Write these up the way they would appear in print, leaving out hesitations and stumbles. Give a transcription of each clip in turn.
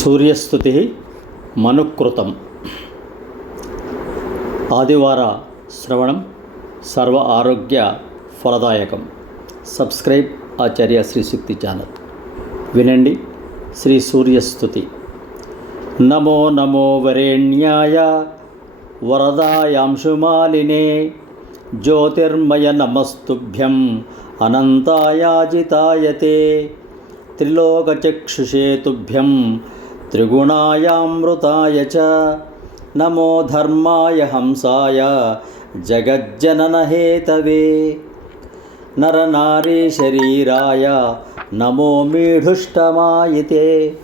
సూర్యస్తుతి మనుకృతం. ఆదివార శ్రవణం సర్వ ఆరోగ్య ఫలదాయకం. సబ్స్క్రైబ్ ఆచార్య శ్రీ శక్తి ఛానల్. వినండి శ్రీ సూర్యస్తుతి. నమో నమో వరేణ్యాయ వరదాయాంశుమాలినే జ్యోతిర్మయ నమస్తుభ్యం అనంతాయాజితాయతే త్రిలోకచక్షుషే తుభ్యం త్రిగుణాయామృతాయ చ నమో ధర్మాయ హంసాయ జగజ్జననహేతవే నరనారీ శరీరాయ నమో మీఢుష్టమాయితే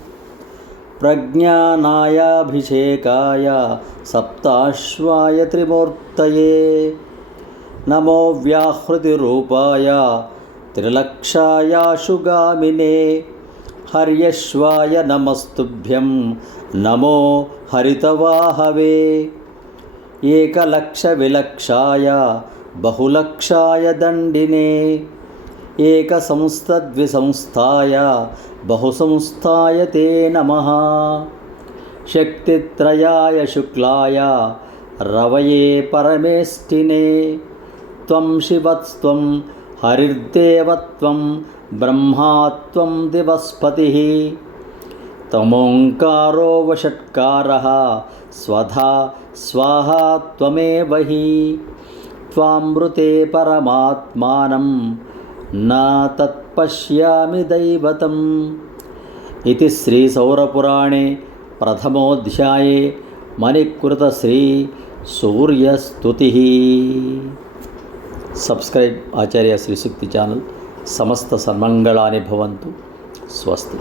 ప్రజ్ఞానాయాభిషేకాయ సప్తాశ్వాయ త్రిమూర్తయే నమో వ్యాహృతిరూపాయ త్రిలక్షాయాశుగామినే హర్యశ్వాయ నమస్తుభ్యం నమో హరితవాహవే ఏకలక్ష విలక్షాయ బహులక్షాయ దండినే ఏకసంస్థద్విసంస్థాయ బహుసంస్థాయ తే నమః శక్తిత్రయాయ శుక్లాయ రవయే పరమేష్ఠినే త్వం శివత్వం హరిర్దేవత్వం బ్రహ్మాత్వం దివస్పతిః తమోంకారో వషట్కారః స్వధా స్వాహా త్వమేవ హి త్వామృతే పరమాత్మానం నా తత్పశ్యామి దైవతం. ఇది శ్రీ సౌరపురాణే ప్రథమోధ్యాయే మణికృత శ్రీ సూర్యస్తుతి. సబ్స్క్రైబ్ ఆచార్య శ్రీ శక్తి ఛానల్. సమస్త సన్మంగళాని భవంతు. స్వస్తి.